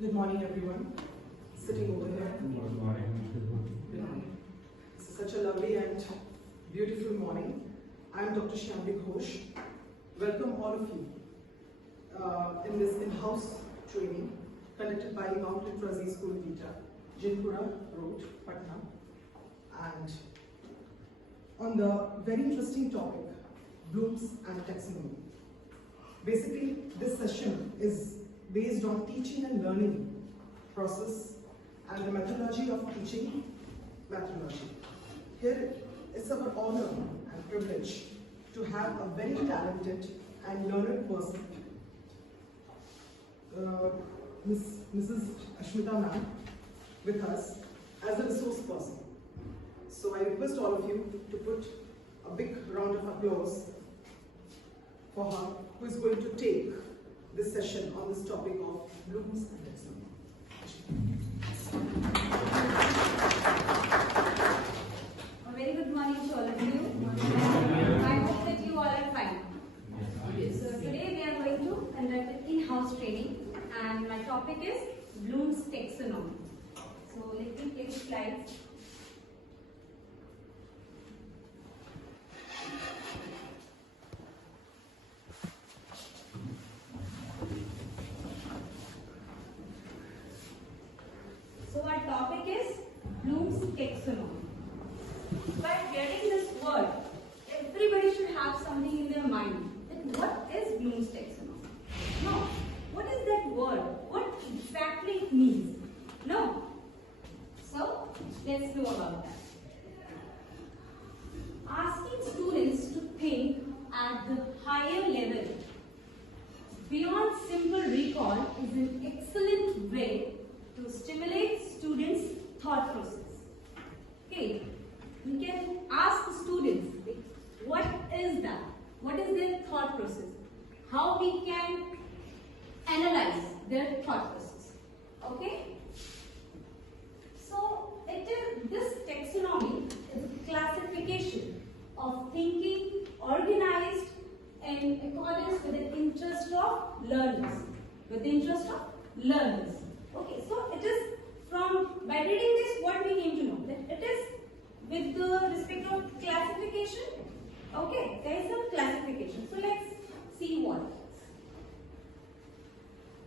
Good morning, everyone. Sitting over here. Good morning. It's such a lovely and beautiful morning. I'm Dr. Shyambi Ghosh. Welcome all of you in this in-house training conducted by Mount Literacy School Vita, Jinpura Road, Patna. And on the very interesting topic, blooms and taxonomy. Basically, this session is based on teaching and learning process and the methodology of teaching methodology. Here it's our honor and privilege to have a very talented and learned person, Mrs. ASMITA ma'am, with us as a resource person. So I request all of you to put a big round of applause for her, who is going to take this session on this topic of blooms and taxonomy. A very good morning to all of you. I hope that you all are fine. So today we are going to conduct an in-house training, and my topic is Bloom's taxonomy. So let me take slides. So our topic is Bloom's taxonomy. By hearing this word, everybody should have something in their mind. That what is Bloom's taxonomy? No. What is that word? What exactly it means? No. So let's know about that. Asking students to think at the higher level beyond simple recall is an excellent way to stimulate students' thought process. Okay, we can ask the students, what is that? What is their thought process? How we can analyze their thought process. Okay? So, this taxonomy is a classification of thinking organized in accordance with the interest of learners. With the interest of learners. Okay, so it is by reading this, what we came to know, that it is with the respect of classification. Okay, there is a classification. So let's see what.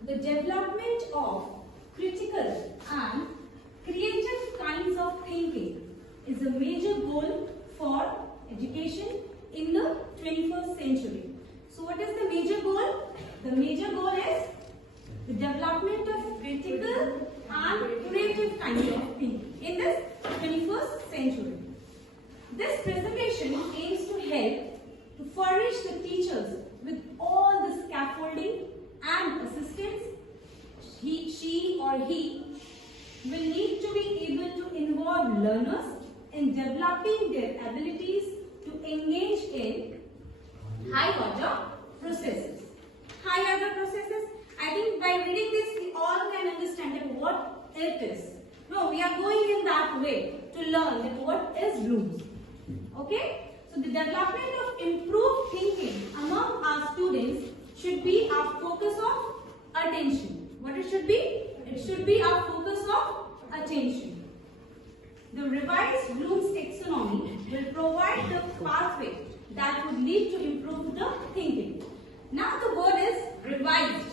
The development of critical and creative kinds of thinking is a major goal for education in the 21st century. So what is the major goal? The major goal is the development of critical and creative kinds of thinking in this 21st century. This presentation aims to help to furnish the teachers with all the scaffolding and assistance she or he will need to be able to involve learners in developing their abilities to engage in high order processes. High order processes, I think by reading this we all can understand that what it is. No, we are going in that way to learn that what is Bloom's. Okay? So the development of improved thinking among our students should be our focus of attention. What it should be? It should be our focus of attention. The revised Bloom's taxonomy will provide the pathway that would lead to improve the thinking. Now the word is revised.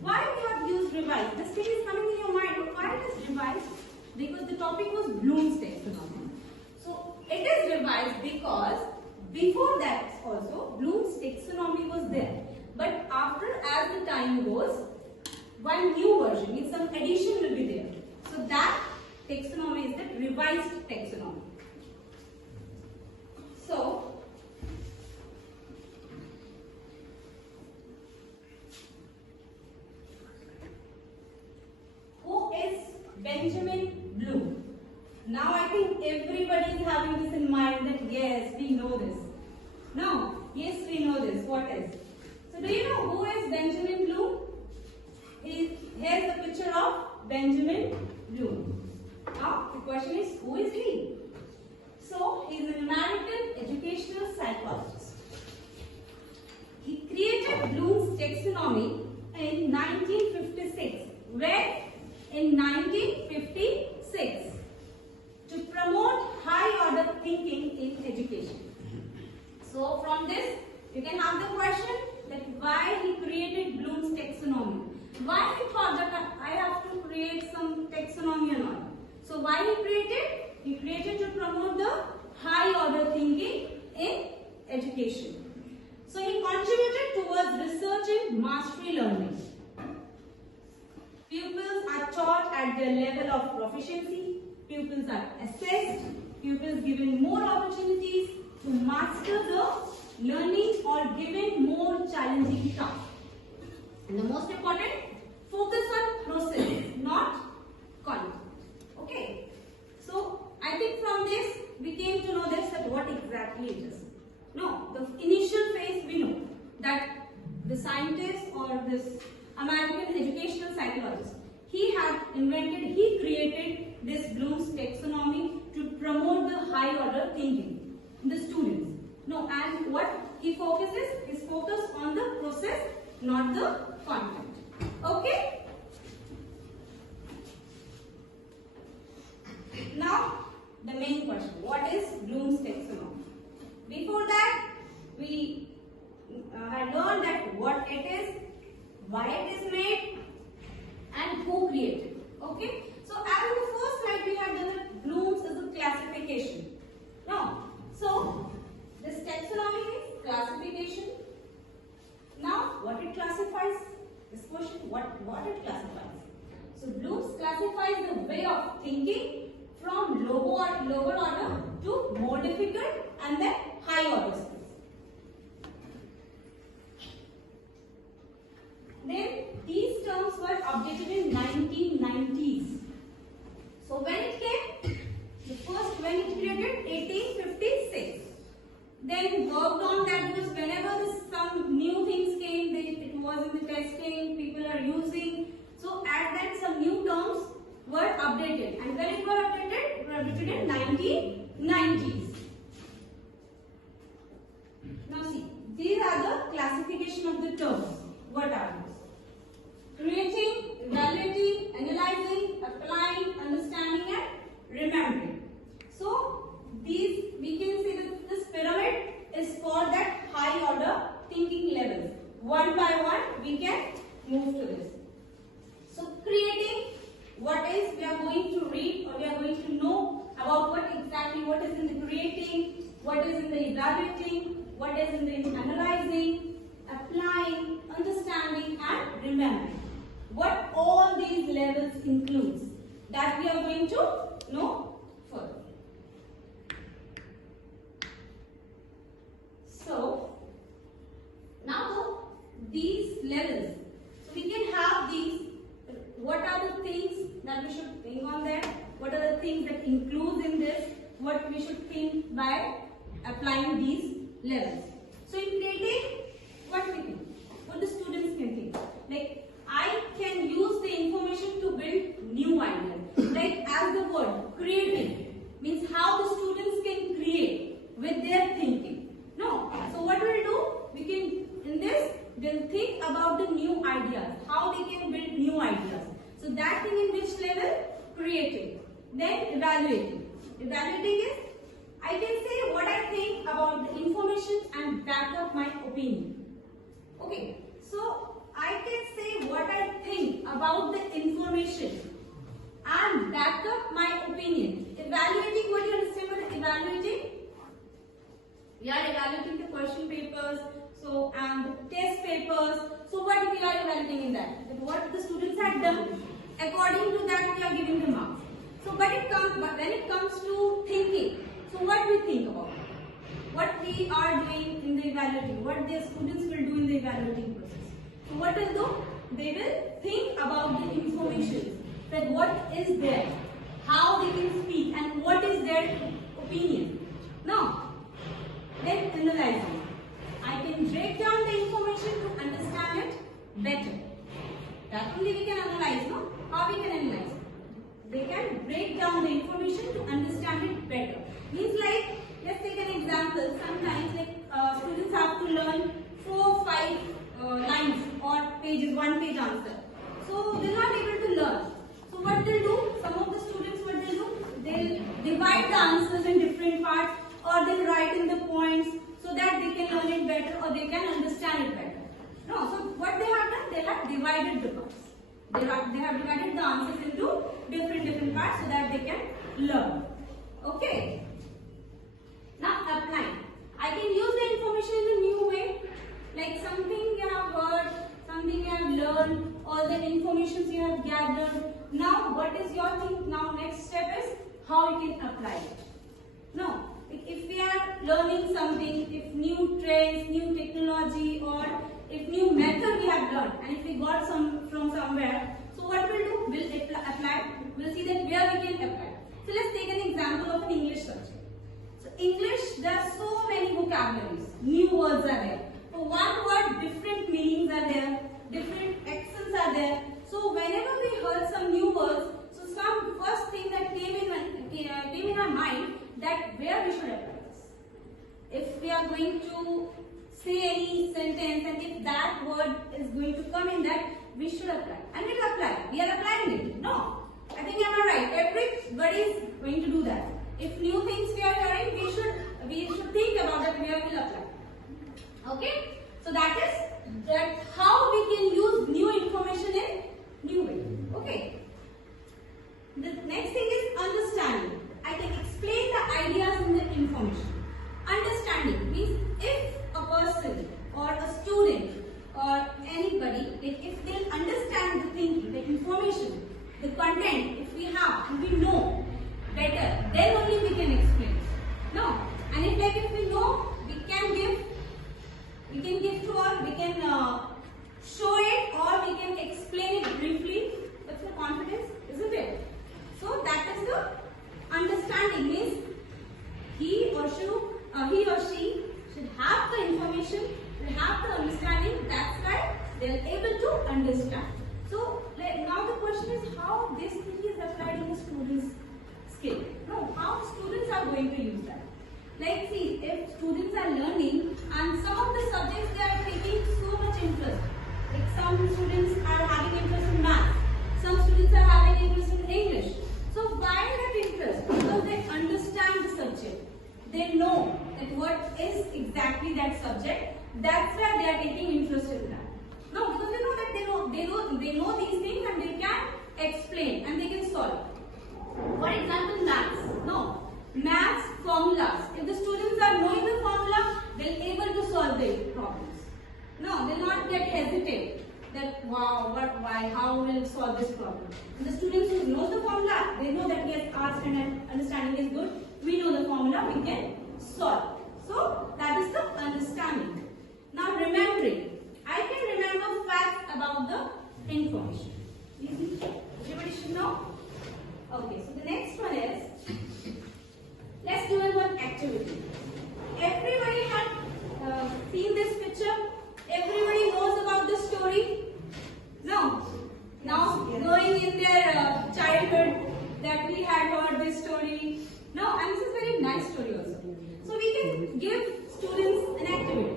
Why we have used revised? This thing is coming in your mind. Why it is revised? Because the topic was Bloom's taxonomy. So it is revised because before that also Bloom's taxonomy was there. But after, as the time goes, one new version, means some addition will be there. So that taxonomy is the revised taxonomy. So who is Benjamin Bloom? Now I think everybody is having this in mind that yes, we know this. No, yes, we know this. What is? So do you know who is Benjamin Bloom? Here's the picture of Benjamin Bloom. Now the question is, who is he? So he is an American educational psychologist. He created Bloom's taxonomy in 1956 when why he thought that I have to create some taxonomy and all. So why he created? He created to promote the high order thinking in education. So he contributed towards research in mastery learning. Pupils are taught at their level of proficiency. Pupils are assessed. Pupils given more opportunities to master the learning or given more challenging tasks. And the most important, focus on process, not content. Okay. So I think from this we came to know this, that what exactly it is. No, the initial phase we know that the scientist or this American educational psychologist, he created this Bloom's taxonomy to promote the high order thinking in the students. No, and what he focuses is focus on the process, not the content. Okay? Now, the main question, what is Bloom's taxonomy? Before that, we had learned that what it is, why it is made, and who created. Okay? So, as in the first slide, we had done that Bloom's is a classification. Now, so this taxonomy is classification. Now, what it classifies? This question, what it classifies? So, Bloom's classifies the way of thinking from lower order to more difficult and then high order skills. Then these terms were updated in 1990s. So when it came, when it created 1856. Then worked on that because whenever some new things came, it was in the testing, people are using. So at that some new terms were updated, and when it were updated in 1990s. Now see, these are the classification of the terms. What are these? Creating, evaluating, analyzing, applying, understanding and remembering. So these, we can see that this pyramid is for that high order thinking levels. One by one we can move to this. So creating, what is we are going to read or we are going to know about what is in the creating, what is in the evaluating, what is in the analyzing, applying, understanding and remembering. What all these levels includes, that we are going to know further. So now these levels, so we can have these. What are the things that we should think on that? What are the things that includes in this? What we should think by applying these levels. So in creating, what we think? What the students can think? Like, I can use the information to build new ideas. Like as the word creating means how the students can create with their thinking. No. So what we'll do? We can, in this, they'll think about the new ideas. How they can build new ideas. So that thing in which level? Creating. Then evaluating. Evaluating is, I can say what I think about the information and back up my opinion. Okay. So I can say what I think about the information and back up my opinion. Evaluating, what do you understand by evaluating? We are evaluating the question papers, so and the test papers. So what we are evaluating in that? That what the students had done, according to that we are giving the marks. So but when it comes to thinking, so what we think about? What we are doing in the evaluating, what the students will do in the evaluating process. So what will do? They will think about the information, that what is there, how they can speak and what is their opinion. Now, then analyzing. I can break down the information to understand it better. That only we can analyze, no? How we can analyze? They can break down the information to understand it better. Means like, let's take an example. Sometimes like students have to learn 4 or 5 lines or pages, 1 page answer. So they're not able to learn. So what they'll do? Some of the students, what they'll do? They'll divide the answers in different parts, or they'll write in the points so that they can learn it better or they can understand it better. No, so what they have done? They have divided the parts. They have divided the answers into different parts so that they can learn. Okay. Now apply. I can use the information in a new way, like something you have heard, something you have learned, all the information you have gathered. Now what is your thing? Now next step is how you can apply it. Now if we are learning something, if new trends, new technology, or if new method we have learned, and if we got some from somewhere, so what we'll do? We'll apply. We'll see that where we can apply. So let's take an example of an English subject. So English, there are so many vocabularies, new words are there. For one word, different meanings are there, different accents are there. So whenever we heard some new words, so some first thing that came in our mind, that where we should apply this. If we are going to say any sentence and if that word is going to come in that, we should apply. And we will apply. We are applying it. No. I think am I right? Everybody is going to do that. If new things we are hearing, we should think about that where we will apply. Okay? So that is how we can use new information in new way. Okay? The next thing is understanding. I can explain the ideas in the information. Understanding means if a person or a student or anybody, if they understand the thinking, the information, the content, if we have and we know better, then only we can explain. No, and if we know, we can give to all, we can show it or we can explain it briefly. That's the confidence, isn't it? So that is the understanding means he or she should have the information, should have the understanding. That's why they are able to understand. So now the question is how this thing is applied in the students' skill. No, how students are going to use that. Like see, if students are learning and some of the subjects they are taking so much interest. Like some students are having interest in math, some students are having interest in English. So why that interest? Because they understand the subject. They know that what is exactly that subject. That's why they are taking interest in that. No, because they know that they know these things and they can explain and they can solve. For example, maths. No, maths formulas. If the students are knowing the formula, they'll be able to solve the problems. No, they'll not get hesitate that wow, why, how will solve this problem. And the students who know the formula, they know that yes, our understanding is good. We know the formula, we can solve. So that is the understanding. Now remembering. I can remember facts about the information. Everybody should know. Okay, so the next one is, let's do one activity. Everybody had seen this picture. Everybody knows about this story. No. Now going in their childhood that we had heard this story. No, and this is very nice story also. So we can give students an activity.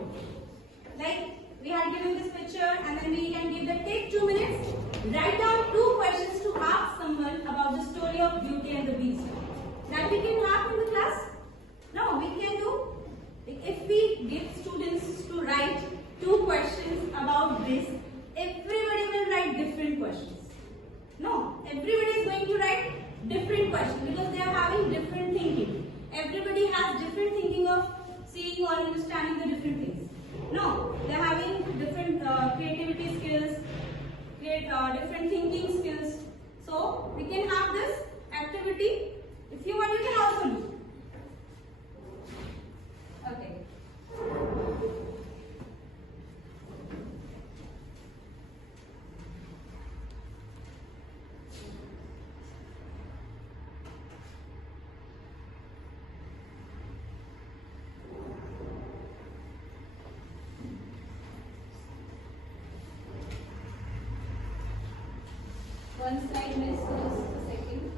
Like we had given this picture and then we can give them, take 2 minutes, write down 2 questions to ask someone about the story of Beauty and the Beast. That we can have in the class? No, we can do. If we give students to write 2 questions about this, everybody will write different questions. No, everybody is going to write different questions because they are having different thinking. Everybody has different thinking of seeing or understanding the different things. No, they are having different creativity skills, different thinking skills. So we can have this activity. If you want, you can also do. Okay. One slide missed, so just a second.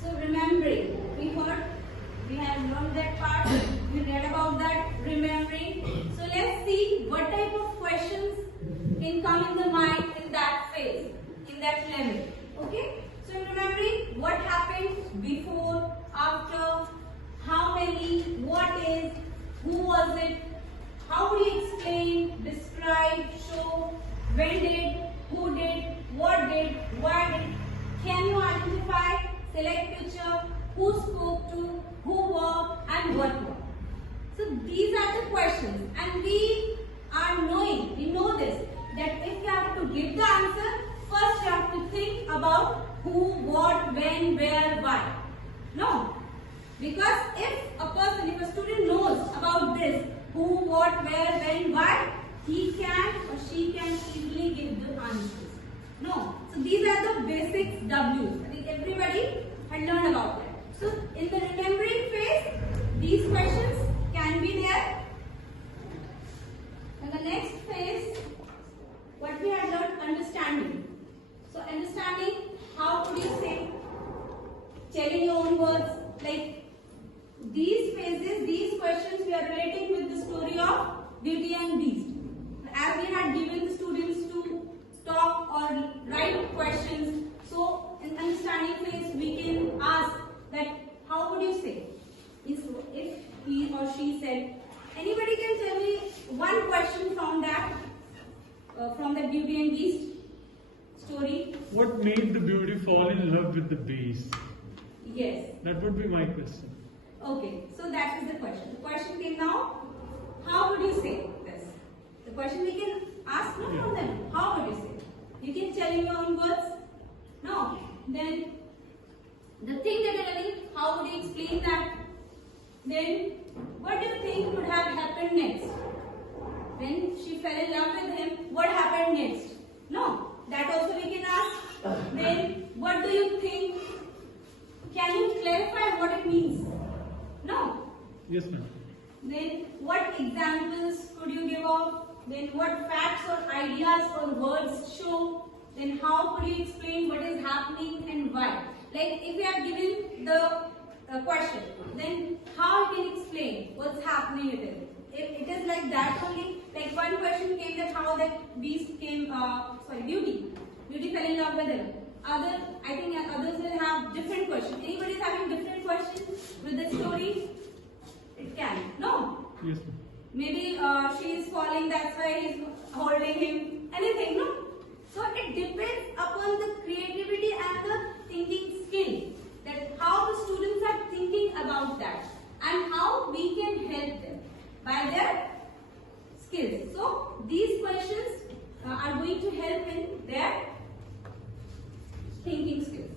So remembering, we have learned that part, we read about that, remembering. So let's see what type of questions can come in the mind in that phase, in that level. Okay? So remembering what happened before, after, how many was it? How would you explain, describe, show, when did, who did, what did, why did? Can you identify, select picture, who spoke to, who walked, and what walked? So these are the questions, and we know this, that if you have to give the answer, first you have to think about who, what, when, where, why. No. Because if a student knows about this, who, what, where, when, why, he can or she can easily give the answers. No. So these are the basics W's. I think everybody had learned about that. So in the remembering phase, these questions can be there. And the next phase, what we had learned, understanding. So understanding, how would you say, tell in your own words, like these phases, these questions we are relating with the story of Beauty and Beast. As we had given the students to talk or write questions, so in understanding phase we can ask that how would you say? If he or she said, anybody can tell me one question from that Beauty and Beast story? What made the beauty fall in love with the beast? Yes. That would be my question. Okay, so that is the question. The question came now, how would you say this? The question we can ask not from them. How would you say? You can tell in your own words. No. Then the thing that you're telling, how would you explain that? Then what do you think would have happened next? When she fell in love with him, what happened next? No. That also we can ask. Then what do you think? Can you clarify what it means? No. Yes, ma'am. Then what examples could you give of? Then what facts or ideas or words show? Then how could you explain what is happening and why? Like if you have given the question, then how you can explain what's happening it is. If it is like that only, like one question came that how that beast came, Beauty fell in love with him. I think others will have different questions. Anybody is having different questions with the story? It can. No? Yes, ma'am. Maybe she is falling, that's why he's holding him. Anything, no? So it depends upon the creativity and the thinking skill. That how the students are thinking about that. And how we can help them by their skills. So these questions are going to help in their thinking skills.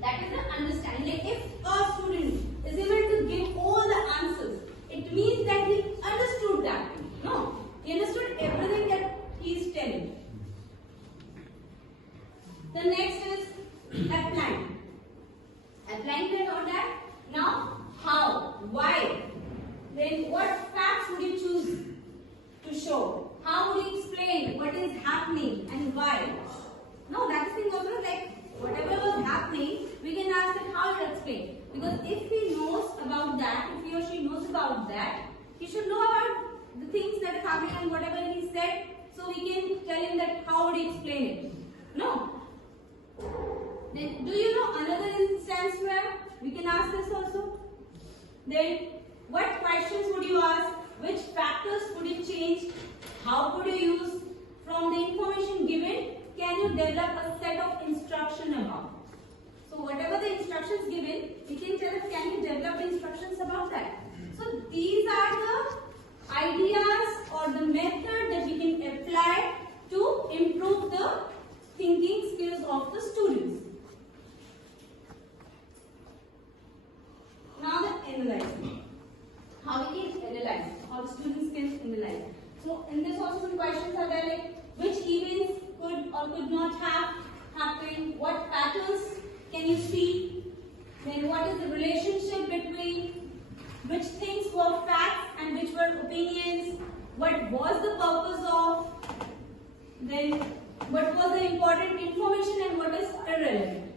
That is the understanding. Like if a student is able to give all the answers, it means that he understood that. No, he understood everything that he is telling. The next is applying. Applying we know that. Now, how, why, then what facts would you choose to show? How would you explain what is happening and why? No, that thing also like whatever was happening, we can ask that how you explain. Because if he knows about that, if he or she knows about that, he should know about the things that are happening and whatever he said, so we can tell him that how would he explain it. No. Then do you know another instance where we can ask this also? Then what questions would you ask? Which factors would you change? How would you use? From the information given, can you develop a set of instruction about? So whatever the instructions given, we can tell us can you develop instructions about that. So these are the ideas or the method that we can apply to improve the thinking skills of the students. Now the analyzing. How we can analyze, how the students can analyze. So in this also some questions are there like which events could or could not have happened, what patterns can you see, then what is the relationship between which things were facts and which were opinions, what was the purpose of, then what was the important information and what is irrelevant.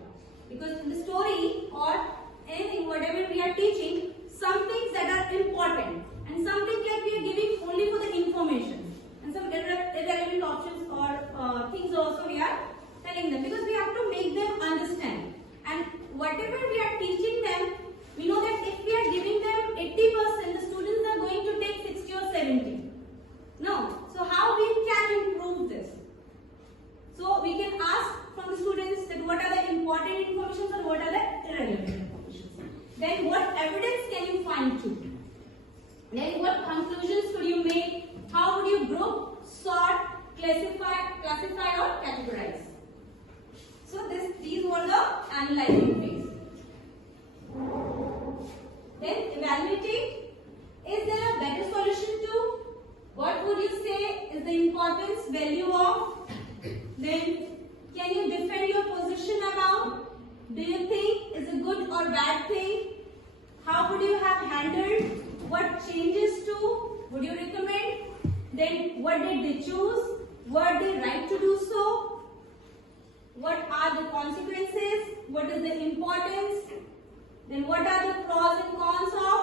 Because in the story or anything, whatever we are teaching, some things that are important and some things like we are giving only for the information and some irrelevant options or things also we are telling them because we have to make them understand. And whatever we are teaching them, we know that if we are giving them 80%, the students are going to take Then what evidence can you find to? Then what conclusions could you make? How would you group, sort, classify or categorize? So these were the analyzing phase. Then evaluating. Is there a better solution to? What would you say is the importance, value of? Then can you defend your position about? Do you think is a good or bad thing? How would you have handled? What changes to? Would you recommend? Then what did they choose? Were they right to do so? What are the consequences? What is the importance? Then what are the pros and cons of?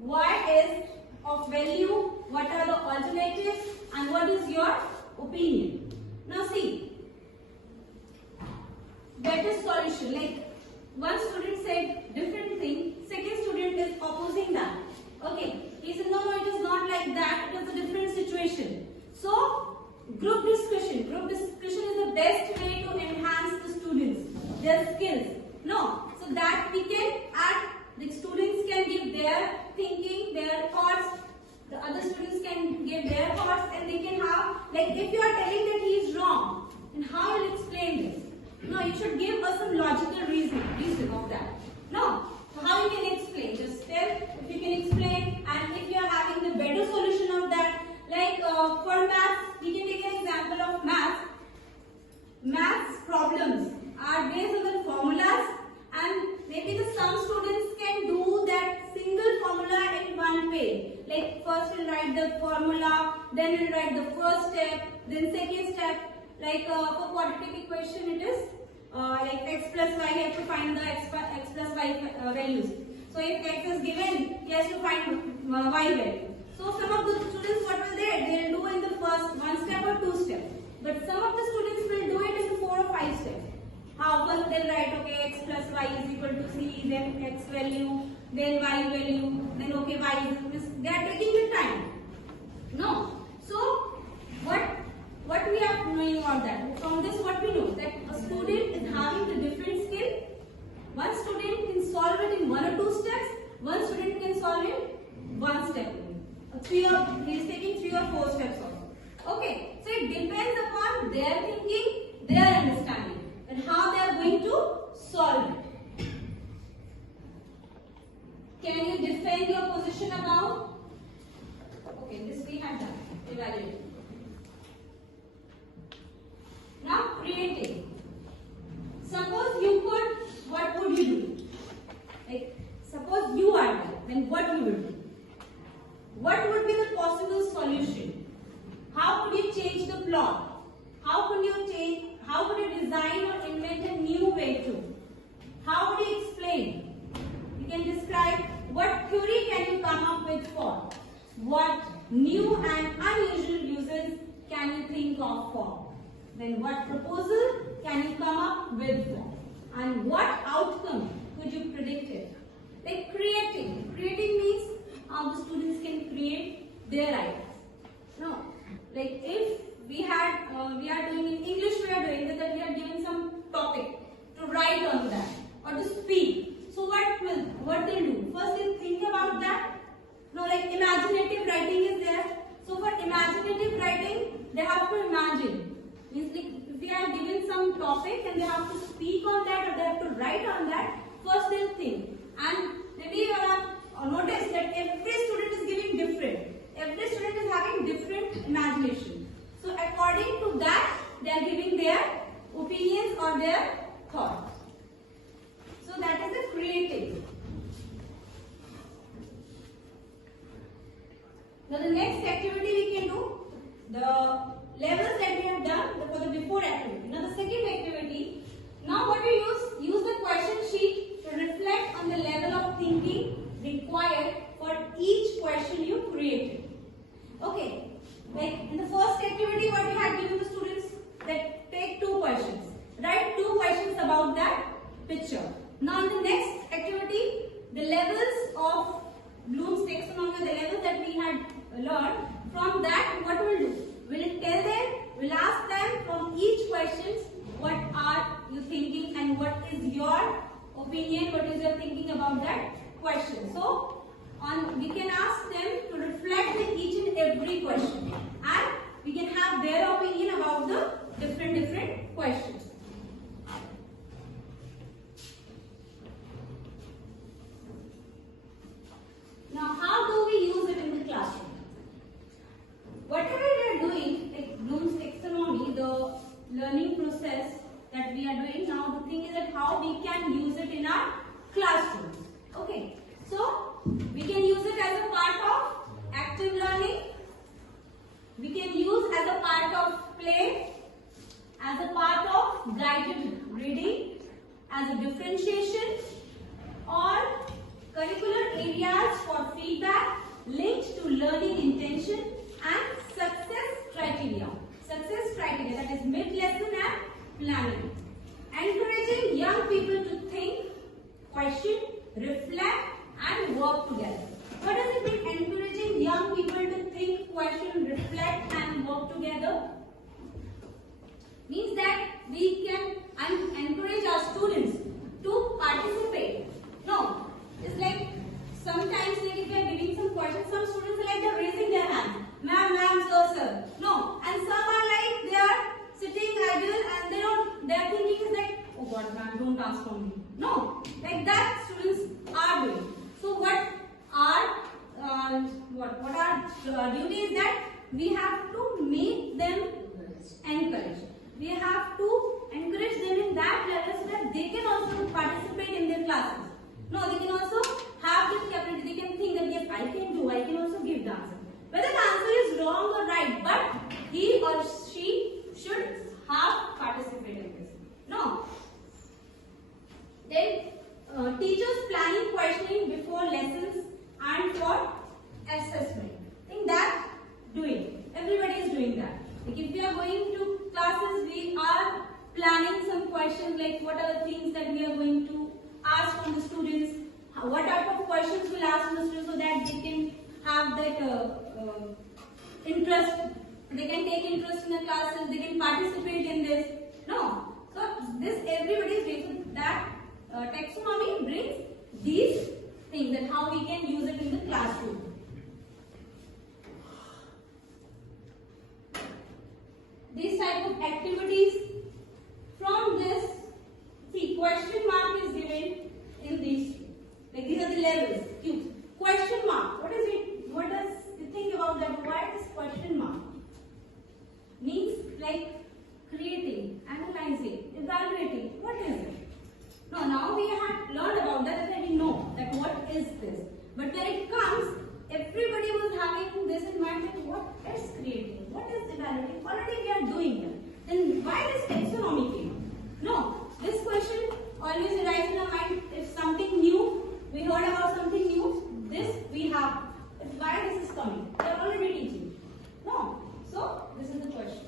Why is of value? What are the alternatives? And what is your opinion? Now see, better solution. Like one student said different thing, second student is opposing that. Okay, he said no, it is not like that. It was a different situation. So group discussion. Group discussion is the best way to enhance the students, their skills. No, so that we can add. The students can give their thinking, their thoughts. The other students can give their thoughts, and they can have, like, if you are telling that he is wrong, then how will you explain this? No, you should give us some logical reason of that. No, so how you can explain? Just tell if you can explain, and if you are having the better solution of that, like for maths, we can take an example of maths. Maths problems are based on the formulas, and maybe some students can do that single formula in one page. Like first we'll write the formula, then we'll write the first step, then second step. Like for quadratic equation, it is like x plus y, he has to find the x plus y values. So if x is given, he has to find y value. So some of the students, what will they will do in the first one step or two steps. But some of the students will do it in 4 or 5 steps. How? First they'll write, okay, x plus y is equal to c, then x value, then y value, then okay, y is this. They are taking the time. No. So what we are knowing about that? From this, what we know, that a student is having the different skill. One student can solve it in 1 or 2 steps. One student can solve it 1 step. He is taking 3 or 4 steps also. Okay. So it depends upon their thinking, their understanding, and how they are going to solve it. Can you defend your position about? Okay, this we have done. Evaluate. Now creating. Suppose you could, what would you do? Like, suppose you are there, then what you will do? What would be the possible solution? How could you change the plot? How could you design or invent a new way to? How would you explain? You can describe what theory can you come up with for? What new and unusual uses can you think of for? Then what proposal can you come up with for? And what outcome could you predict it? Like creating. Creating means how the students can create their ideas. No. Like if we are doing in English, we are doing that we are given some topic to write on that or to speak. So what they'll do? First they'll think about that. No, like imaginative writing is there. So for imaginative writing, they have to imagine. Means like if they are given some topic and they have to speak on that or they have to write on that, first they'll think. And maybe you have noticed that every student is giving different. Every student is having different imagination. So according to that, they are giving their opinions or their thoughts. So that is the creating. Now the next activity we can do, the levels that we have done for the before activity. Now the second activity, now what we use the question sheet to reflect on the level of thinking required for each question you created. Okay, like in the first activity what we had given the students, that take 2 questions. Write 2 questions about that picture. Now in the next activity, the levels of Bloom's taxonomy, the levels that we had learned, from that what we'll do? We'll tell them, we'll ask them from each question, what are you thinking and what is your opinion, what is your thinking about that Now, how do we use it in the classroom? Whatever we are doing, like Bloom's taxonomy, the learning process that we are doing now, the thing is that how we can use it in our classrooms. Okay, so we can use it as a part of active learning. We can use as a part of play, as a part of guided reading, as a differentiation, or curricular areas for feedback linked to learning intention and success criteria. Success criteria, that is mid-lesson and planning. Encouraging young people to think, question, reflect and work together. What does it mean, encouraging young people to think, question, reflect and work together? Means that we can encourage our students to participate. No, it's like sometimes like if we are giving some questions, some students are like they're raising their hand. Ma'am, sir. No, and some are like they are sitting idle and they are thinking is like, oh God, ma'am, don't ask for me. No, like that students are doing. So what our duty is that we have to make them encourage. We have to encourage them in that level so that they can also participate in their classes. No, they can also have this capability. They can think that yes, I can also give the answer. Whether the answer is wrong or right, but he or she should have participated in this. No. Then teachers planning questioning before lessons and for assessment. I think that everybody is doing that. Like if we are going to classes, we are planning some questions like what are the things that we are going to ask from the students, what type of questions we'll ask from the students so that they can have that interest, they can take interest in the classes, they can participate in this. No. So this everybody is doing. So that taxonomy brings these things and how we can use it in the classroom. These type of activities, from this, see, question mark is given in these two. Like these are the levels. Question mark. What is it? What does you think about that? Why this question mark? Means like creating, analyzing, evaluating. What is it? No, now we have learned about that and we know that what is this. But when it comes, everybody was having this in mind that what is creating, what is evaluating. Already we are doing it. Then why this taxonomy came? No, this question always arises in our mind. If something new, we heard about something new, this we have. Why this is coming? They are already teaching. No. So this is the question.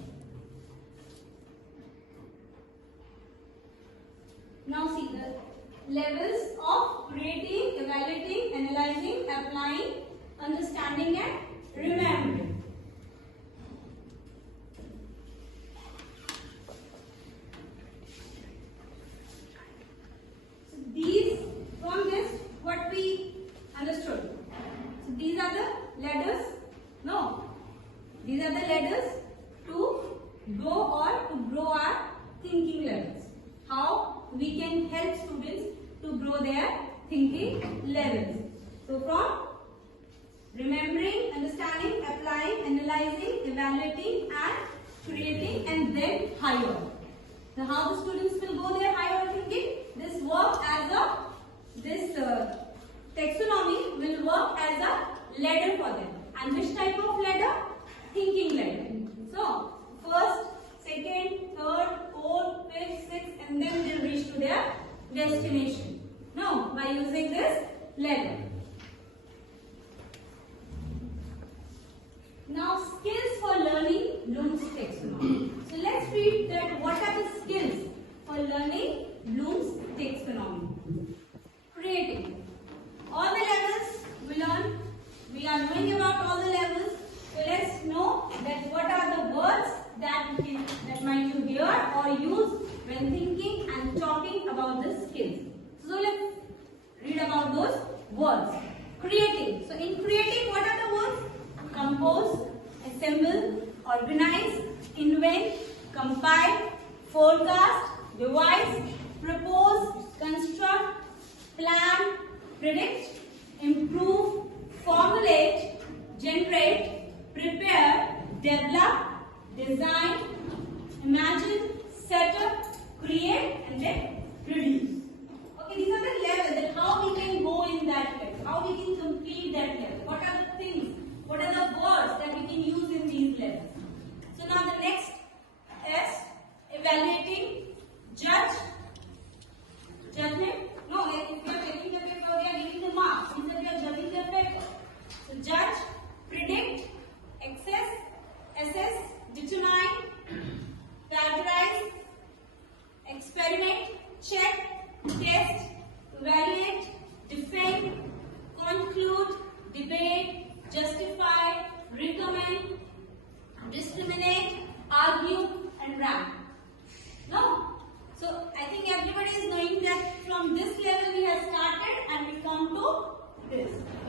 Now see the levels of creating, evaluating, analyzing, applying, understanding and remembering. So these, from this, what we understood. So these are the ladders. No, these are the ladders to go or to grow our thinking levels. How we can help students to grow their thinking levels. So from remembering, understanding, applying, analyzing, evaluating and creating and then higher. Now how the students will go there higher thinking? This work as a, taxonomy will work as a ladder for them. And which type of ladder? Thinking ladder. So first, second, third, fourth, fifth, sixth and then they'll reach to their destination. No, by using this ladder. Now skills for learning Bloom's taxonomy. So let's read that what are the skills for learning Bloom's taxonomy. Creating. All the levels we learn. We are knowing about all the levels. So let's know that what are the words that might you hear or use when thinking and talking about the skills. So let's read about those words. Creating. So in creating, what are the words? Compose, assemble, organize, invent, compile, forecast, devise, propose, construct, plan, predict, improve,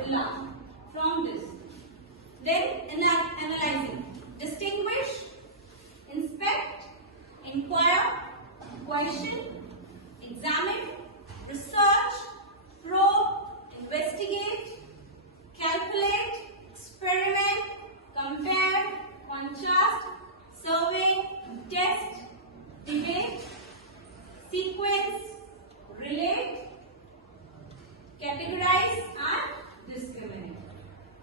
learn from this. Then analyzing. Distinguish, inspect, inquire, question, examine, research, probe, investigate, calculate, experiment, compare, contrast, survey, test, debate, sequence, relate, categorize and discriminate.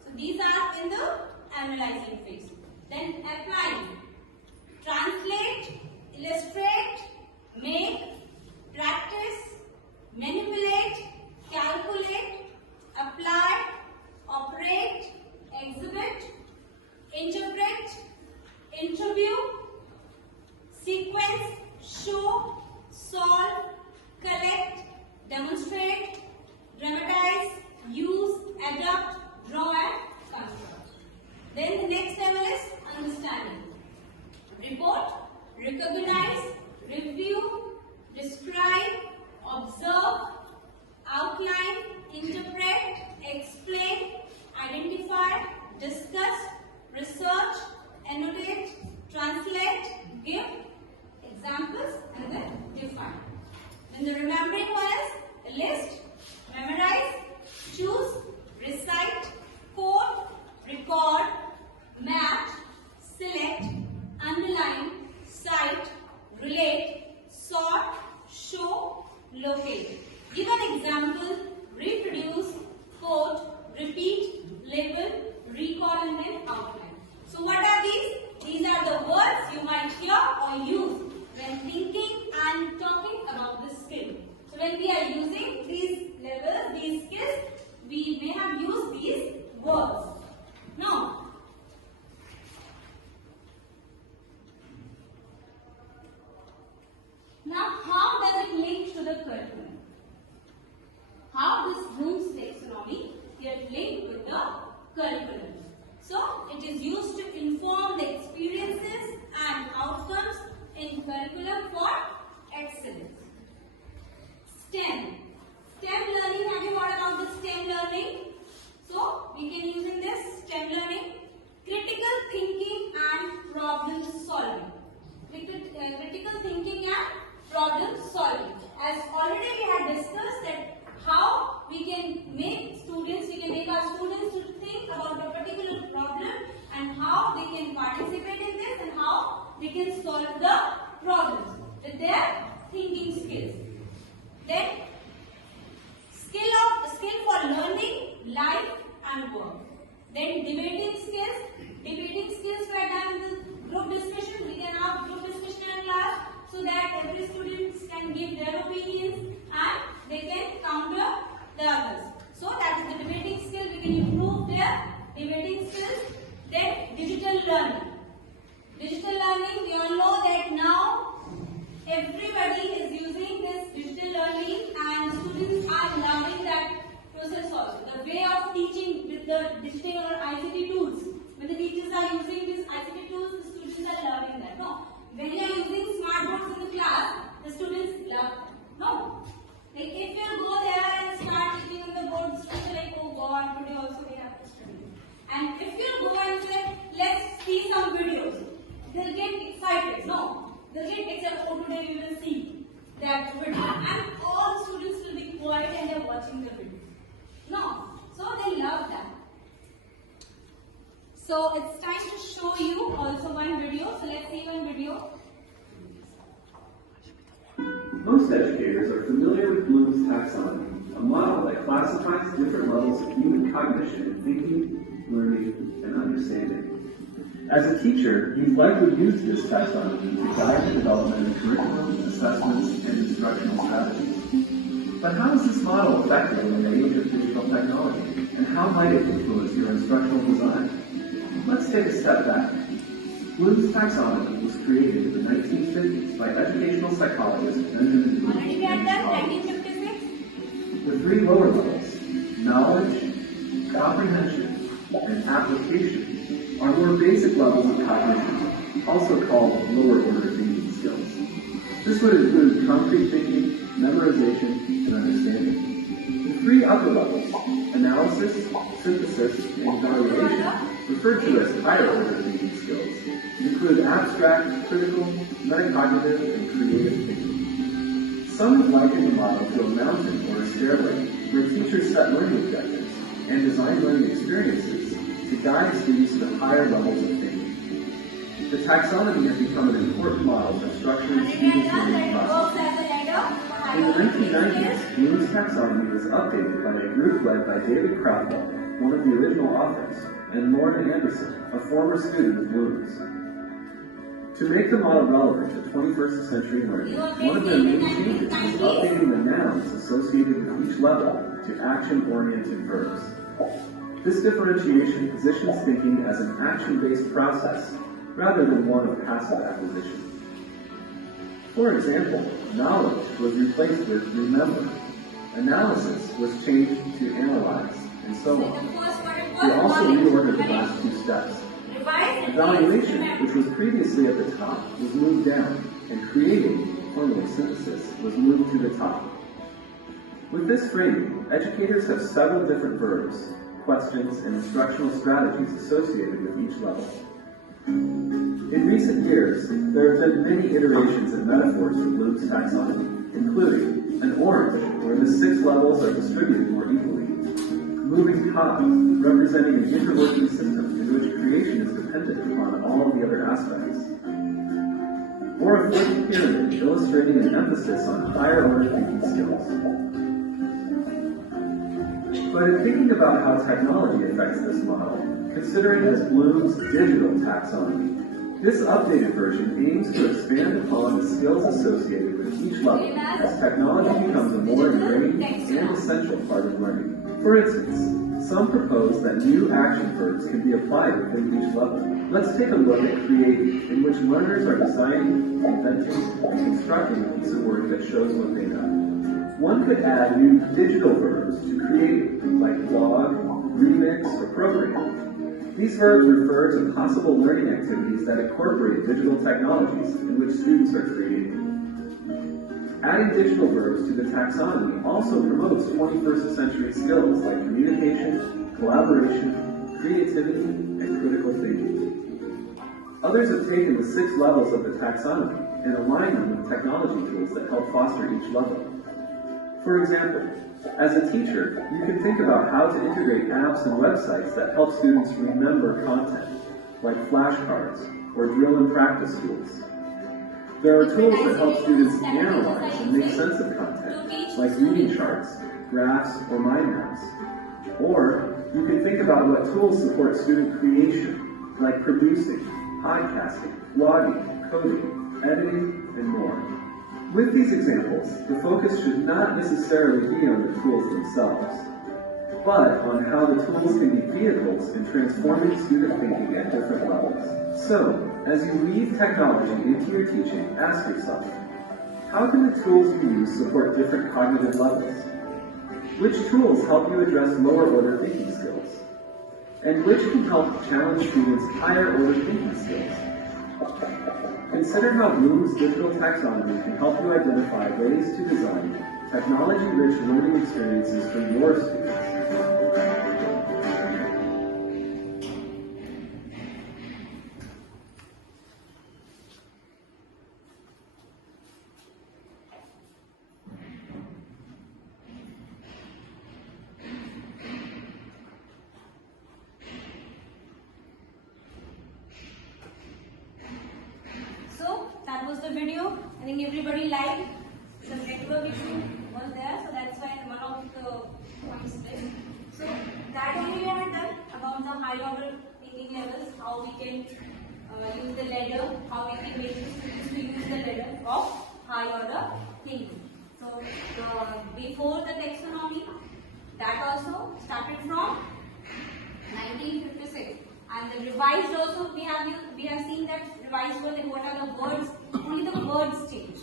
So these are in the analyzing phase. Then applying. Translate, illustrate, make, practice, manipulate, calculate, apply, operate, exhibit, interpret, interview, sequence, show, solve, collect, demonstrate, dramatize, use, adapt, draw and construct. Then the next level is understanding. Report, recognize, review, describe, observe, outline, interpret, explain, identify, discuss, research, annotate, translate, give examples and then define. Then the remembering one is list, memorize, choose, recite, quote, record, match, select, underline, cite, relate, sort, show, locate. Give an example, reproduce, quote, repeat, label, recall and then outline. So what are these? These are the words you might hear or use when thinking and talking about this skill. So when we are using these levels, these skills, we may have used these words. Now, how does it link to the curriculum? How does Bloom's taxonomy get linked with the curriculum? So, it is used to inform the experiences and outcomes in curriculum for excellence. STEM. STEM learning, have you heard about the STEM learning? So, we can use in this STEM learning critical thinking and problem solving. Critical thinking and problem solving. As already we had discussed that how we can make our students to think about a particular problem and how they can participate in this and how they can solve the problems with their thinking skills. Then skill for learning, life and work. Then debating skills. Debating skills were done in the group discussion. We can have group discussion in class so that every student can give their opinions and they can counter the others. So that is the debating skill. We can improve their debating skills. Then digital learning. Digital learning, we all know that now everybody is using this digital learning and students are loving that process also. The way of teaching with the digital or ICT tools. When the teachers are using these ICT tools, the students are loving that. No. When you are using smart boards in the class, the students love them. No. Like if you go there and start sitting on the board, the students are like, oh God, today also we have to study. And if you go and say, let's see some videos, they'll get excited. No. They'll get excited, oh today we will see that video. And all the students will be quiet and they're watching the video. No. So they love that. So it's time to show you also one video. So let's see one video. Most educators are familiar with Bloom's taxonomy, a model that classifies different levels of human cognition, thinking, learning, and understanding. As a teacher, you've likely used this taxonomy to guide the development of curriculum, assessments, and instructional strategies. But how is this model effective in the age of digital technology, and how might it influence your instructional design? Let's take a step back. Bloom's taxonomy was created in the 1950s by educational psychologist Benjamin Bloom. Already we have done 1956. The three lower levels, knowledge, comprehension, and application, are more basic levels of cognition, also called lower order thinking skills. This would include concrete thinking, memorization, and understanding. The three upper levels, analysis, synthesis, and evaluation, referred to as higher order thinking skills, include abstract, critical, metacognitive, and creative thinking. Some have likened the model to a mountain or a stairway, where teachers set learning objectives and design learning experiences to guide students to higher levels of thinking. The taxonomy has become an important model for structuring students' learning process. In the 1990s, Bloom's taxonomy was updated by a group led by David Kraftwell, one of the original authors, and Lauren Anderson, a former student of Bloom's. To make the model relevant to 21st century learning, one of their main changes is updating the nouns associated with each level to action-oriented verbs. This differentiation positions thinking as an action-based process rather than one of passive acquisition. For example, knowledge was replaced with remember, analysis was changed to analyze, and so on. We also reordered the last two steps. Evaluation, which was previously at the top, was moved down, and creating, formerly synthesis, was moved to the top. With this framing, educators have several different verbs, questions, and instructional strategies associated with each level. In recent years, there have been many iterations and metaphors for Bloom's taxonomy, including an orange, where the 6 levels are distributed more equally, moving top, representing an interworking system in which creation is dependent upon all of the other aspects, or a flipped pyramid illustrating an emphasis on higher order thinking skills. But in thinking about how technology affects this model, consider it as Bloom's digital taxonomy. This updated version aims to expand upon the skills associated with each level as technology becomes a more ingrained and essential part of learning. For instance, some propose that new action verbs can be applied within each level. Let's take a look at creating, in which learners are designing, inventing, and constructing a piece of work that shows what they know. One could add new digital verbs to create, like blog, remix, or program. These verbs refer to possible learning activities that incorporate digital technologies in which students are creating. Adding digital verbs to the taxonomy also promotes 21st century skills like communication, collaboration, creativity, and critical thinking. Others have taken the 6 levels of the taxonomy and aligned them with technology tools that help foster each level. For example, as a teacher, you can think about how to integrate apps and websites that help students remember content, like flashcards or drill and practice tools. There are tools that help students analyze and make sense of content, like reading charts, graphs, or mind maps. Or you can think about what tools support student creation, like producing, podcasting, blogging, coding, editing, and more. With these examples, the focus should not necessarily be on the tools themselves, but on how the tools can be vehicles in transforming student thinking at different levels. So, as you weave technology into your teaching, ask yourself, how can the tools you use support different cognitive levels? Which tools help you address lower order thinking skills? And which can help challenge students' higher order thinking skills? Consider how Bloom's digital taxonomy can help you identify ways to design technology-rich learning experiences for your students. The video, I think everybody liked. Some network issue was there, so that's why one of the points missed. So that only we have done about the high order thinking levels, how we can use the ladder, how we can make the students to use the ladder of high order thinking. So before the taxonomy, that also started from 1956. And the revised also we have seen that revised was like what are the words, only the words change.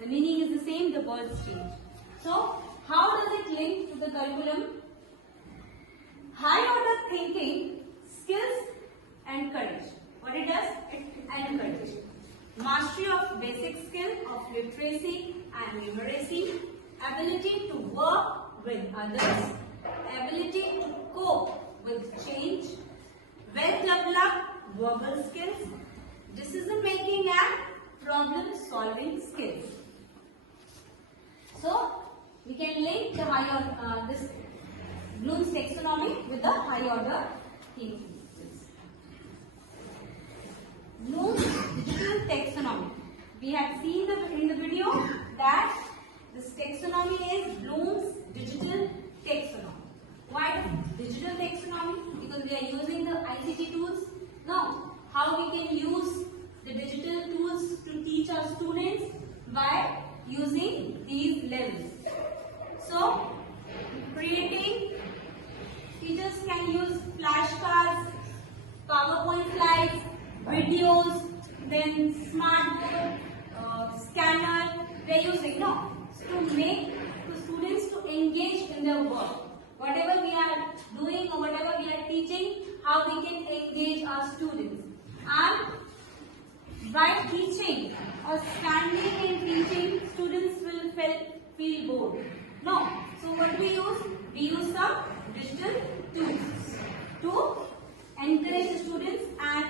The meaning is the same, the words change. So how does it link to the curriculum? High order thinking, skills and courage. What it does? It encourages mastery of basic skill of literacy and numeracy, ability to work with others, ability to cope develop verbal skills, decision making and problem solving skills. So we can link the this Bloom's taxonomy with the high order thinking skills. Bloom's digital taxonomy. We have seen in the video that this taxonomy is Bloom's digital taxonomy. Why digital taxonomy? Because we are using the ICT tools. Now, how we can use the digital tools to teach our students? By using these levels. So, creating, teachers can use flashcards, PowerPoint slides, videos, then smartboard, scanner. They are using to make the students to engage in their work. Whatever we are doing or whatever we are teaching, how we can engage our students. And by teaching or standing and teaching, students will feel bored. No. So what we use? We use some digital tools to encourage the students and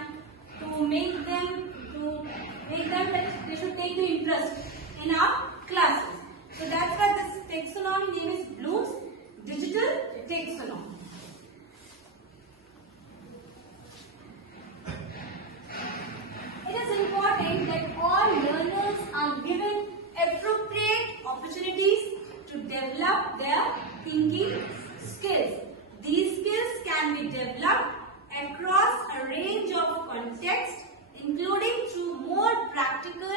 to make them that they should take the interest in our classes. So that's why this taxonomy name is Bloom's digital taxonomy. It is important that all learners are given appropriate opportunities to develop their thinking skills. These skills can be developed across a range of contexts, including through more practical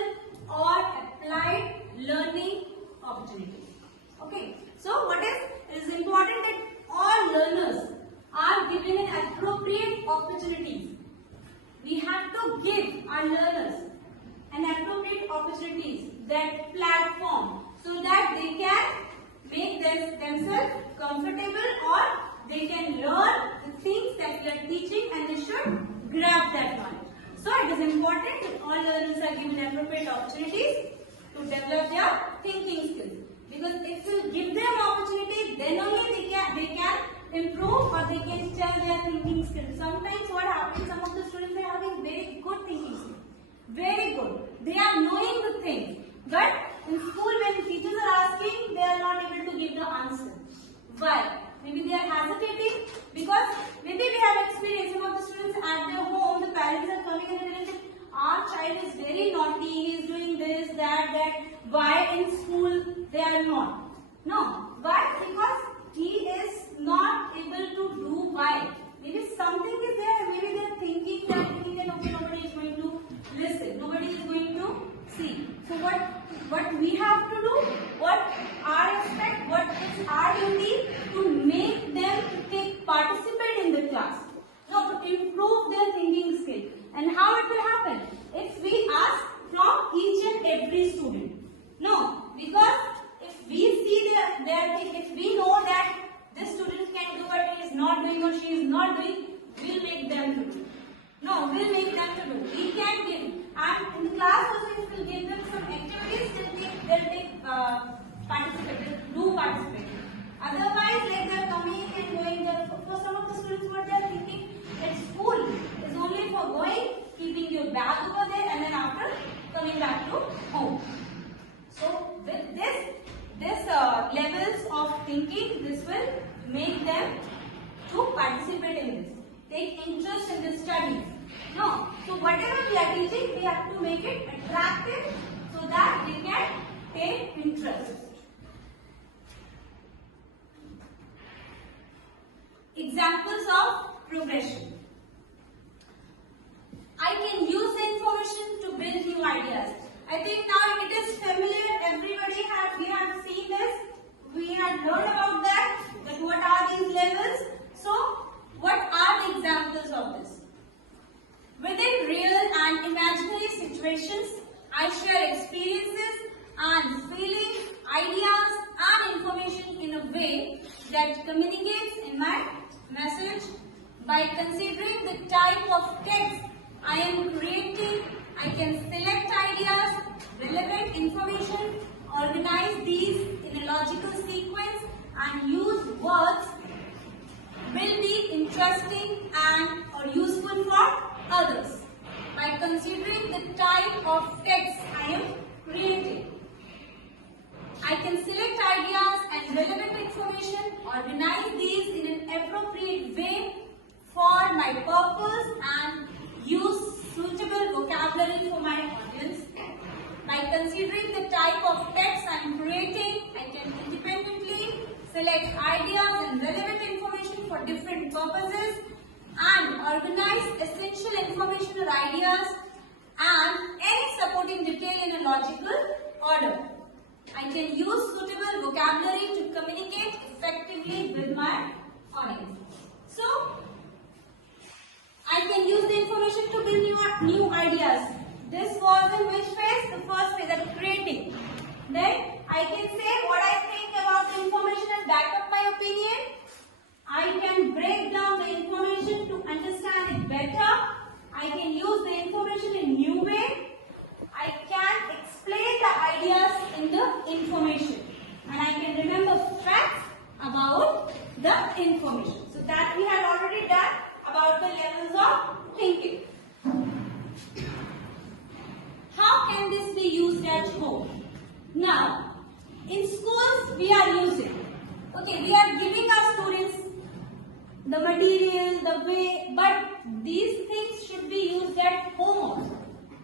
or applied learning opportunities. Okay, so it is important that all learners are given an appropriate opportunities. We have to give our learners an appropriate opportunities, that platform, so that they can make themselves comfortable or they can learn the things that we are teaching and they should grab that knowledge. So it is important that all learners are given appropriate opportunities to develop their thinking skills. Because if you give them opportunity, then only they can improve or they can tell their thinking skills. Sometimes what happens, some of the students are having very good thinking skills. Very good. They are knowing the things. But in school when teachers are asking, they are not able to give the answer. Why? Maybe they are hesitating because maybe we have experienced some of the students at their home, the parents are coming and they say, our child is very naughty, he is doing this, that. Why in school they are not? No. Why? Because he is not able to do why. Maybe something is there, maybe they are thinking that okay, nobody is going to listen, nobody is going to see. So what we have to do, what our expect, what is our duty, to make them to participate in the class. No, to improve their thinking skill. And how it will happen? If we ask from each and every student. No, because if we see their thing, if we know that this student can do what he is not doing or she is not doing, we'll make them to do. No, we'll make them to do. We can give. And in the class also, if we'll give them some activities, they'll participate. Otherwise, like they're coming and going there. For some of the students, what they're thinking, that school is only for going, keeping your bag over there, and then after coming back to home. So with this levels of thinking, this will make them to participate in this, take interest in the studies. No, so whatever we are teaching, we have to make it attractive so that they can take interest. Examples of progression. I can use the information to build new ideas. I think now it is familiar. Everybody we have seen this. We had learned about that what are these levels. So, what are the examples of this? Within real and imaginary situations, I share experiences and feelings, ideas and information in a way that communicates in my message. By considering the type of text I am creating, I can select ideas, relevant information, organize these in a logical sequence and use words will be interesting and or useful for I can select ideas and relevant information, organize these in an appropriate way for my purpose and use suitable vocabulary for my audience. By considering the type of text I am creating, I can independently select ideas and relevant information for different purposes and organize essential information or ideas and any supporting detail in a logical order. I can use suitable vocabulary to communicate effectively with my audience. So, I can use the information to bring you new ideas. This was in which phase? The first phase, that is creating. Then I can say what I think about the information and back up my opinion. I can break down the information to understand it better. I can use the information in new way. I can explain the ideas in the information. And I can remember facts about the information. So that we had already done about the levels of thinking. How can this be used at home? Now, in schools we are using, we are giving our students the material, the way, but these things should be used at home also.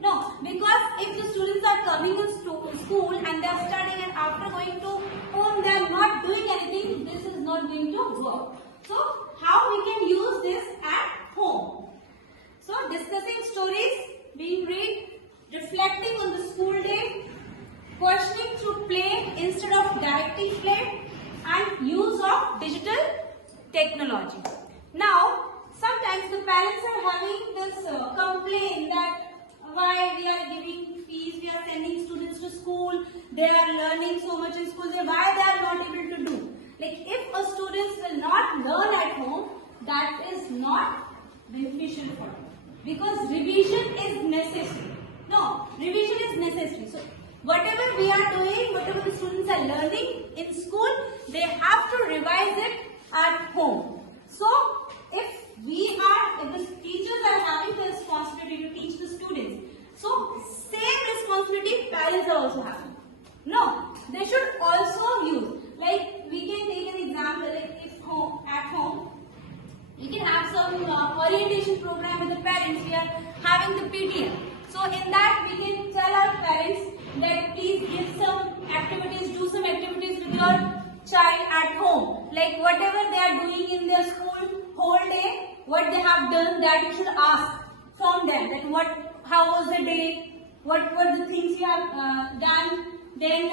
No, because if the students are coming in school and they are studying and after going to home they are not doing anything, this is not going to work. So, how we can use this at home? So, discussing stories, being read, reflecting on the school day, questioning through play instead of directing play, and use of digital technology. Now, sometimes the parents are having this complaint that why we are giving fees, we are sending students to school, they are learning so much in school, why they are not able to do. Like if a student will not learn at home, that is not beneficial for them. Because revision is necessary. No, revision is necessary. So, whatever we are doing, whatever the students are learning in school, they have to revise it at home. So, if the teachers are having the responsibility to teach the students, so same responsibility parents are also having. No, they should also use. Like we can take an example. Like if at home, we can have some orientation program with the parents. We are having the PTM. So in that we can tell our parents that please give some activities, do some activities with your child at home. Like whatever they are doing in their school whole day, what they have done, that you should ask from them. That how was the day, what were the things you have done. Then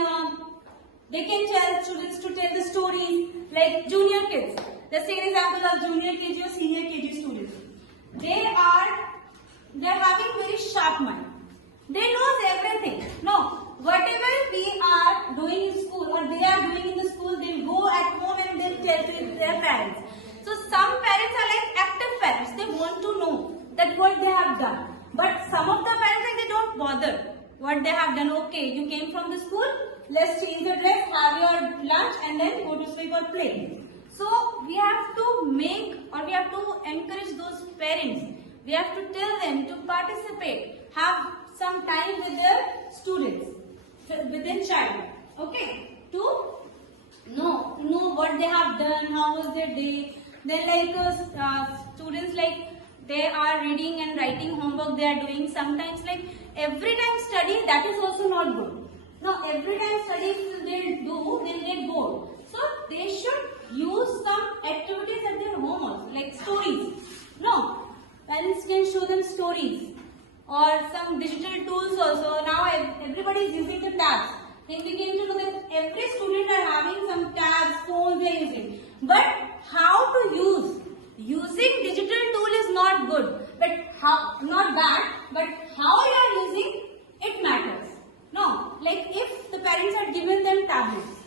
they can tell students to tell the stories like junior kids. Let's take an example of junior KG or senior KG students. They are having very sharp mind. They knows everything. No, whatever we are doing in school or they are doing in the school, they'll go at home and they'll tell to their parents. So some parents are like active parents. They want to know that what they have done. But some of the parents they don't bother what they have done. Okay, you came from the school, let's change the dress, have your lunch and then go to sleep or play. So we have to we have to encourage those parents. We have to tell them to participate, have some time with their students, within child. Okay, to know what they have done, how was their day. Then students they are reading and writing homework they are doing. Sometimes every time study, that is also not good. Now every time study they'll get bored. So they should use some activities at their home also, like stories. No, parents can show them stories or some digital tools also. Now everybody is using the tabs. Then we came to know that every student are having some tabs, phones they are using. But how to use? Using digital tool is not good. But not bad. But how you are using, it matters. No, like if the parents are given them tablets,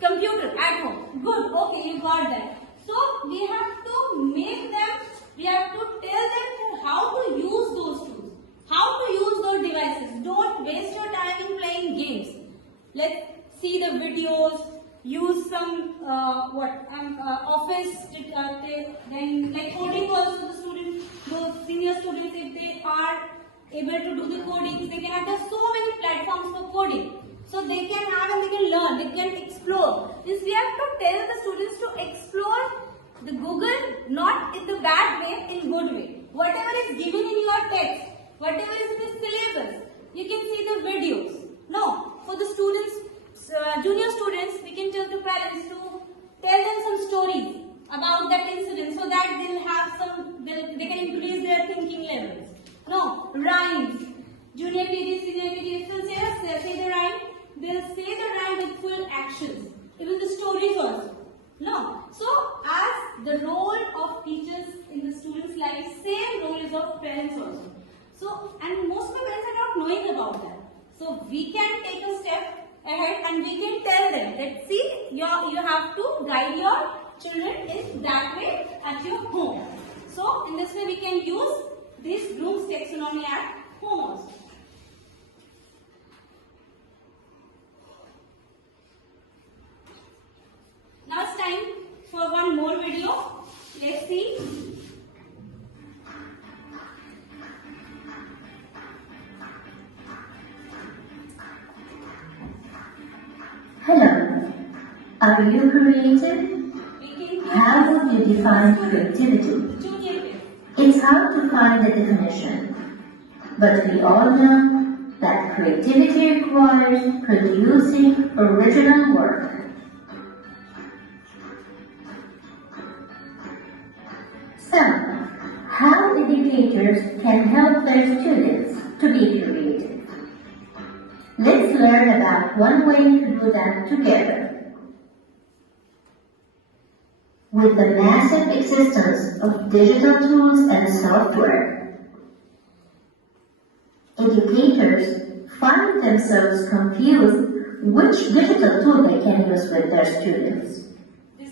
computer at home, good, okay, you got that. So we have to make them, we have to tell them how to use those tools, how to use those devices. Don't waste your time in playing games. Let's see the videos, use some office, then like coding also the students, those senior students, if they are able to do the coding, they can have so many platforms for coding. So they can have and they can learn, they can explore. Means we have to tell the students to explore the Google, not in the bad way, in good way. Whatever is given in your text, whatever is in the syllabus, you can see the videos. No, for the students, junior students, we can tell the parents to tell them some stories about that incident so that they'll have some, they can increase their thinking levels. No, rhymes. Junior KG, senior KG, still say the rhyme. They'll say the rhyme with full actions. Even the stories also. No. So, as the role of teachers in the students' life, same role is of parents also. So, and most of the parents are not knowing about that. So, we can take a step ahead and we can tell them that see, you have to guide your children in that way at your home. So, in this way we can use this Bloom's taxonomy at home also. Now it's time for one more video. Let's see. Hello. Are you creative? How would you define creativity? It's hard to find a definition, but we all know that creativity requires producing original work. So, how educators can help their students to be creative? Let's learn about one way to do that together. With the massive existence of digital tools and software, educators find themselves confused which digital tool they can use with their students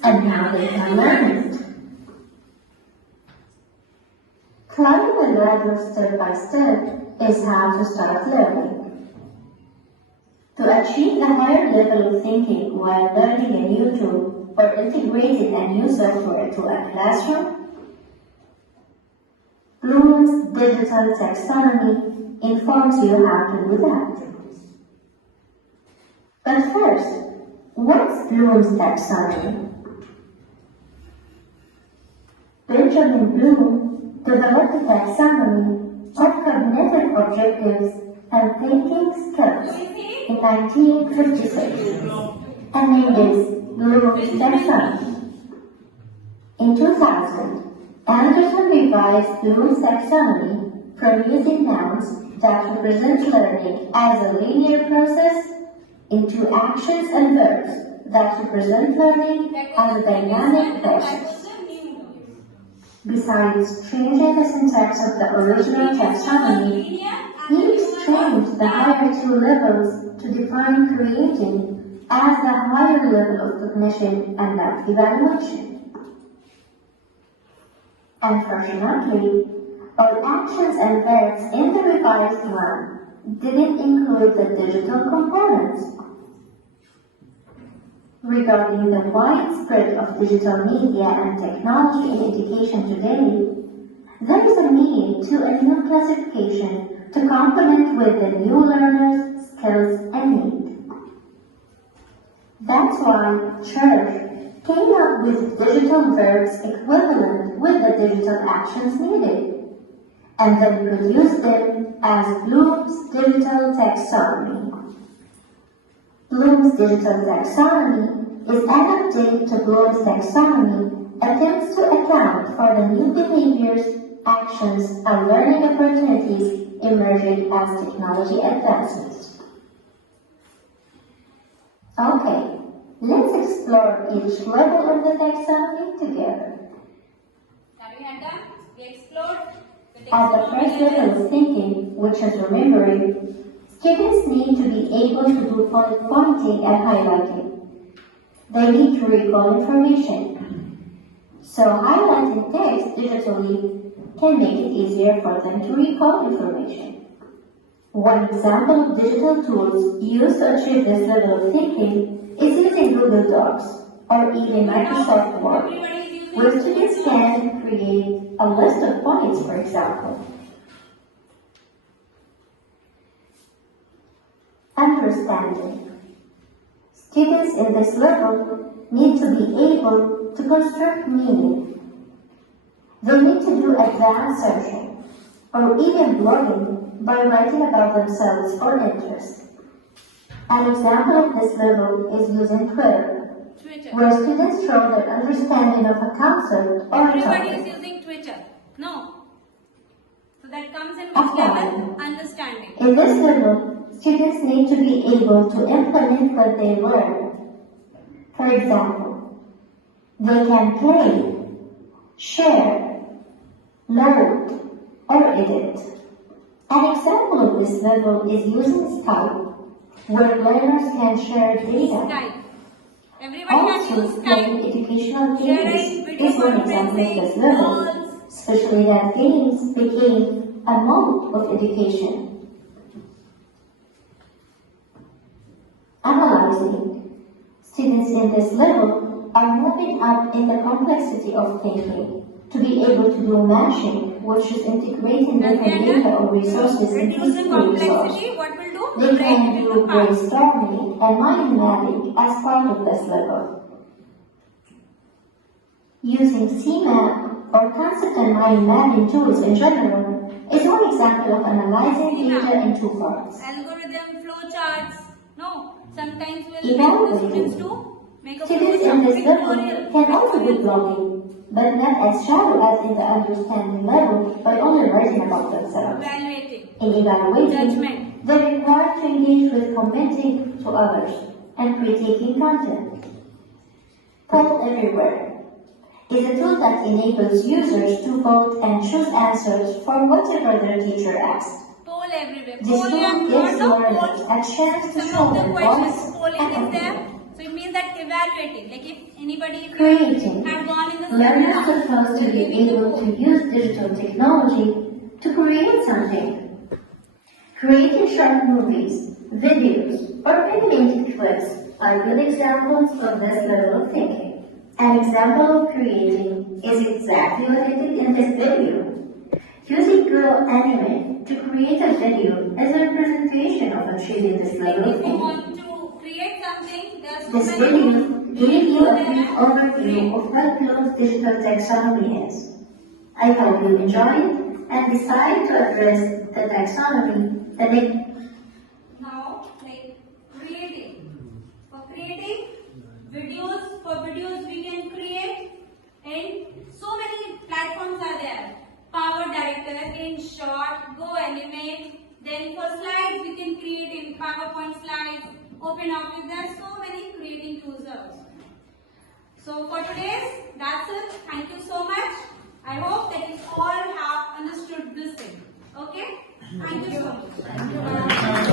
and how they can learn it. Climbing the ladder step by step is how to start learning. To achieve a higher level of thinking while learning a new tool or integrating a new software to a classroom, Bloom's digital taxonomy informs you how to do that. But first, what's Bloom's taxonomy? Benjamin Bloom developed a taxonomy of cognitive objectives and thinking skills in 1956 and named it Bloom's taxonomy. In 2000, Anderson revised Bloom's taxonomy from using nouns that represent learning as a linear process into actions and verbs that represent learning as a dynamic process. Besides changing the syntax of the original taxonomy, he exchanged the higher two levels to define creating as the higher level of cognition and not evaluation. Unfortunately, all actions and verbs in the revised one didn't include the digital components. Regarding the widespread of digital media and technology in education today, there is a need to a new classification to complement with the new learners' skills and needs. That's why Church came up with digital verbs equivalent with the digital actions needed, and then produced them as Bloom's digital taxonomy. Bloom's digital taxonomy is an update to Bloom's taxonomy, attempts to account for the new behaviors, actions, and learning opportunities emerging as technology advances. Okay, let's explore each level of the taxonomy together. Having had that, we explored the At the first level of thinking, which is remembering, students need to be able to do pointing and highlighting. They need to recall information. So highlighting text digitally can make it easier for them to recall information. One example of digital tools used to achieve this level of thinking is using Google Docs or even Microsoft Word, where students can create a list of points, for example. understanding. Students in this level need to be able to construct meaning. They need to do advanced searching or even blogging by writing about themselves or interests. An example of this level is using Twitter, where students show their understanding of a concept or a Everybody topic. is using Twitter. No. So that comes in which level? Understanding. In this level, students need to be able to implement what they learn. For example, they can play, share, load, or edit. An example of this level is using Skype, where learners can share data. Skype. Everybody can Also, use playing Skype. educational Sharing, games video is one example of this level, conferencing, especially that games became a mode of education. Analyzing. Students in this level are moving up in the complexity of thinking to be able to do mashing, which is integrating different data or resources into a reduce the single resource. complexity. What will do? They Break can it do into parts. brainstorming and mind mapping as part of this level. Using CMAP or concept and mind mapping tools in general is one example of analyzing data in two parts. Algorithm, flow charts. No. Sometimes we'll Evaluating. make the students to make a Students flow in chart, this level pictorial. can also do blogging, but not as shallow as in the understanding level by only writing about themselves. Evaluating. In evaluating, Judgment. they require to engage with commenting to others and critiquing content. Poll Everywhere is a tool that enables users to vote and choose answers for whatever their teacher asks. Poll everywhere. This Poll, you have tool gives heard of learners poll? a chance to Some show of the their questions voice polling and is there. opinion. So it means that evaluating. Like if anybody Creating. had gone in the Learners seminar, are supposed to be able to use digital technology to create something. Creating short movies, videos, or animated clips are good examples of this level of thinking. An example of creating is exactly what I did in this video. Using Google Anime to create a video is a representation of achieving this level of if you thinking. want to create something, there are so This many video tools. gave you a brief There. overview of what closed digital taxonomy is. I hope you enjoy it and decide to address the taxonomy the next. Now, like creating. For videos we can create, and so many platforms are there. Power Director, InShot, Go Animate. Then for slides we can create in PowerPoint slides, OpenOffice. There are so many creating tools also. So for today's, that's it. Thank you so much. I hope that you all have understood this thing. Okay? Thank you so much.